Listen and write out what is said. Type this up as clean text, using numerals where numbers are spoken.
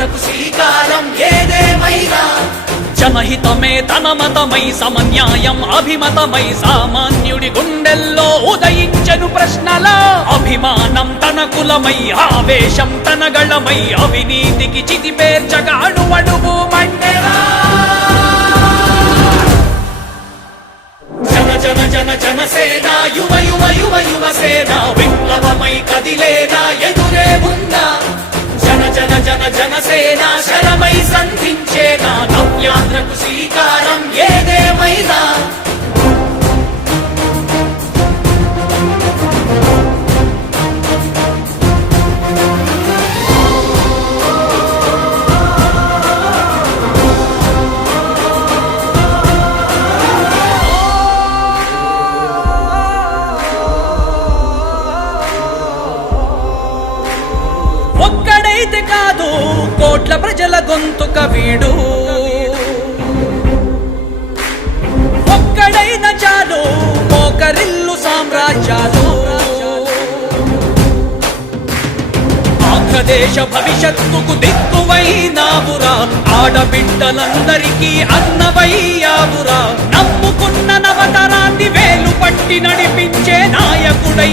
నవ్యాంధ్రకు శ్రీకారం ఏదేమైనా జనహితమే తన మతమై సమన్యాయం అభిమతమై సామాన్యుడి గుండెల్లో ఉదయించెను ప్రశ్నల అభిమానం తన కులమై ఆవేశం తన గళమై అవినీతికి చితిపేర్చగా అణువణువు మండెరా జన జన జన జనసేన యువ యువ యువ యువసేన విప్లవమై కదిలేనా ఎదురే ఉందా జన జన జన జనసేన శరమై సంధించేనా నవ్యాంధ్రకు శ్రీకారం ఏదేమైనా ఒక్కడైతే కాదు కోట్ల ప్రజల గొంతుక వీడు ఒక్కడైన చాలు మోకరిల్లు సామ్రాజ్యాలు ఆంధ్రదేశ భవిష్యత్తుకు దిక్కువైనావురా ఆడబిడ్డలందరికీ అన్నవయ్యావురా నమ్ముకున్న నవతరాన్ని వేలు పట్టి నడిపించే నాయకుడై